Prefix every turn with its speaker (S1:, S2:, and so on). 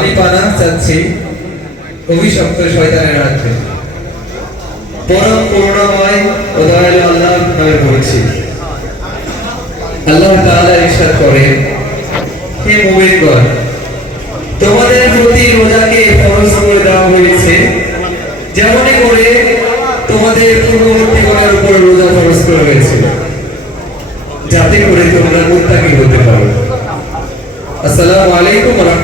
S1: আমি পানা চাচ্ছি অভিশপ্ত শয়তানের রাখতে পরম করুণাময় ও দয়ালু আল্লাহ নামে বলছি। আল্লাহ তাআলা ইরশাদ করেন, হে মুমিনগণ, তোমাদের প্রতি রোজাকে ফরজ করে দেওয়া হয়েছে, যেমনই করে তোমাদের পূর্ববর্তী গণের উপর রোজা ফরজ করা হয়েছিল যাতে করে তোমরা মুত্তাকি হতে পারো। আসসালামু আলাইকুম ওয়া